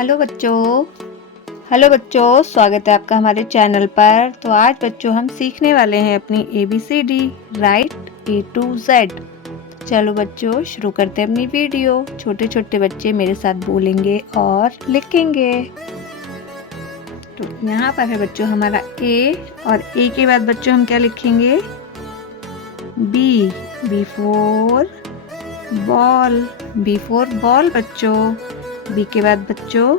Hello बच्चों। Hello बच्चों, स्वागत है आपका हमारे चैनल पर। तो आज बच्चों हम सीखने वाले हैं अपनी ABCD right A to Z। चलो बच्चों शुरू करते हैं अपनी वीडियो। छोटे छोटे बच्चे मेरे साथ बोलेंगे और लिखेंगे। तो यहाँ पर है बच्चों हमारा A, और A के बाद बच्चों हम क्या लिखेंगे? B for ball, B for ball बच्चों। B के बाद बच्चों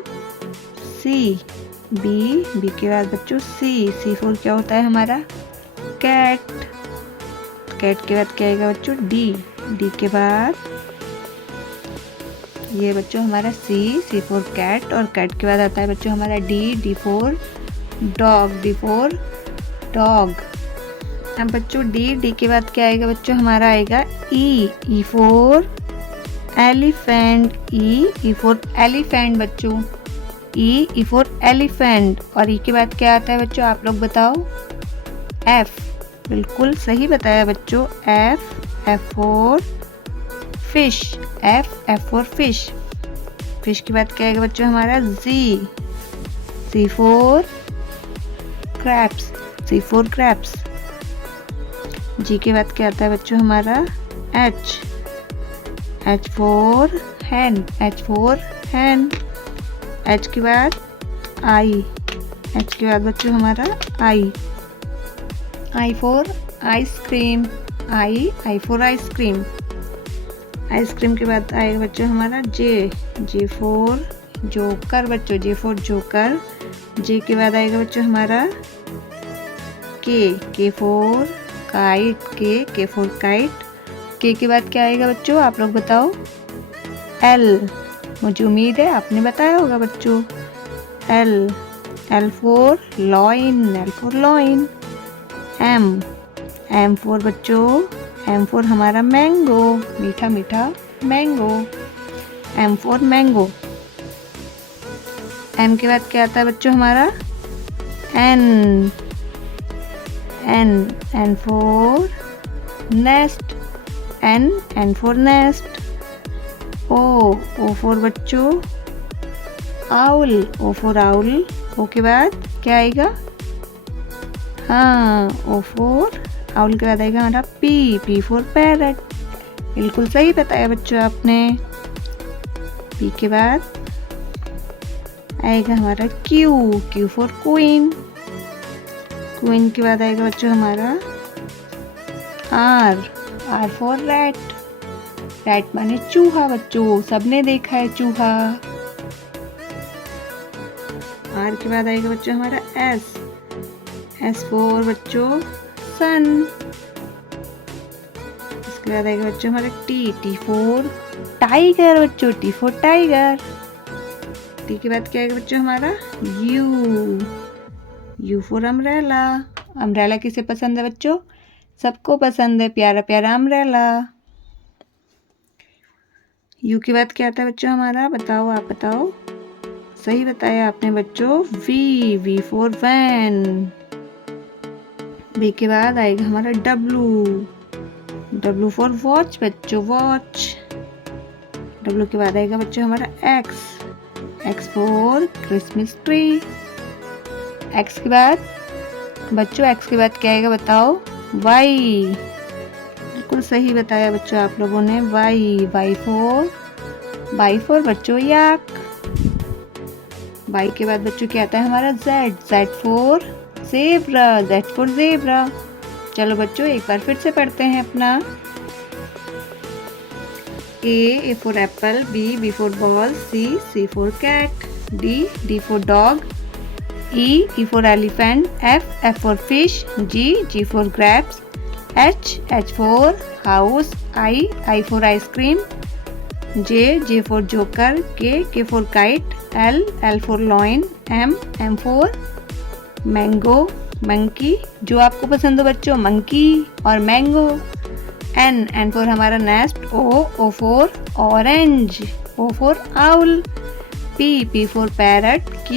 बी के बाद बच्चों सी फॉर क्या होता है हमारा? कैट। कैट के बाद क्या आएगा बच्चों? डी के बाद ये बच्चों हमारा सी फॉर कैट, और कैट के बाद आता है बच्चों हमारा डी फॉर डॉग। अब बच्चों डी के बाद क्या आएगा बच्चों? हमारा आएगा E for elephant. E for elephant बच्चों। E for elephant. और ई के बाद क्या आता है बच्चों? आप लोग बताओ। एफ। बिल्कुल सही बताया बच्चों। F for fish. F for fish. Fish के बाद क्या आएगा बच्चों? हमारा सी फॉर क्रैब्स। जी के बाद क्या आता है बच्चों? हमारा एच फॉर हैंड। एच के बाद बच्चों हमारा I for ice cream. I for ice cream. Ice cream के बाद आएगा बच्चों हमारा जे फॉर जोकर बच्चों। J for joker. जे के बाद आएगा बच्चों हमारा के फॉर काइट। के फॉर काइट। के के बाद क्या आएगा बच्चों? आप लोग बताओ। एल। मुझे उम्मीद है आपने बताया होगा बच्चों। L for lion. M for बच्चों, एम फॉर हमारा मैंगो। मीठा mango. M for mango. M के बाद क्या आता है बच्चों? हमारा N for nest. N for nest. O for बच्चों owl. O for owl. O के बाद क्या आएगा? हाँ, ओ फॉर आउल के बाद आएगा हमारा पी फॉर पैरट। बिल्कुल सही बताया बच्चों आपने। पी के बाद आएगा हमारा क्यू फॉर क्वीन के बाद आएगा बच्चों हमारा आर फॉर रैट माने चूहा बच्चों। सबने देखा है चूहा। आर के बाद आएगा बच्चों हमारा एस फॉर बच्चों सन। इसके बाद आएगा बच्चों हमारा टी फॉर टाइगर बच्चों। T for tiger. टी के बाद क्या आएगा बच्चों? हमारा यू फॉर अम्ब्रेला। अम्ब्रेला किसे पसंद है बच्चों? सबको पसंद है, प्यारा प्यारा अम्ब्रेला। यू के बाद क्या आता है बच्चों हमारा? बताओ, आप बताओ। सही बताया आपने बच्चों। We for van. बी के बाद आएगा हमारा डब्लू फॉर वॉच बच्चों। वॉच। डब्लू के बाद आएगा बच्चों हमारा x for Christmas tree. X के बाद क्या आएगा? बताओ। वाई। बिल्कुल सही बताया बच्चों आप लोगों ने। वाई फॉर बच्चों याक। वाई के बाद बच्चों क्या आता है हमारा? Z for zebra. चलो बच्चों एक बार फिर से पढ़ते हैं अपना। A for apple. B for ball. C for cat. D for dog. E for elephant. F for fish. G for grapes. H for house. I for ice cream. J for joker. K for kite. L for loin. M for mango, monkey। जो आपको पसंद हो बच्चों, monkey और mango। N for हमारा nest। O for orange। O for owl। P for parrot। Q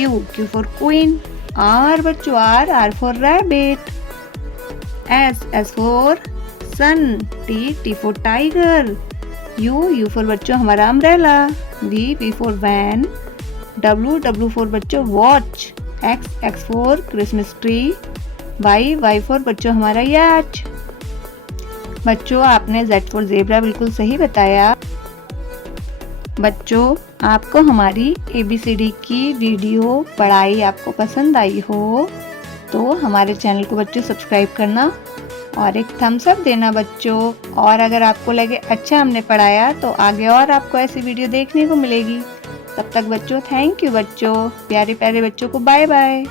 for queen। R बच्चों R for rabbit। S for sun। T for tiger। U for बच्चों हमारा umbrella. V for van। W for बच्चों watch, X for Christmas tree, Y for बच्चों हमारा याच। बच्चों आपने Z for zebra बिल्कुल सही बताया। बच्चों आपको हमारी ABCD की वीडियो पढ़ाई आपको पसंद आई हो तो हमारे चैनल को बच्चों सब्सक्राइब करना और एक थम्स अप देना बच्चों। और अगर आपको लगे अच्छा हमने पढ़ाया तो आगे और आपको ऐसी वीडियो देखने को मिलेगी। तब तक बच्चों थैंक यू बच्चों, प्यारे प्यारे बच्चों को बाय बाय।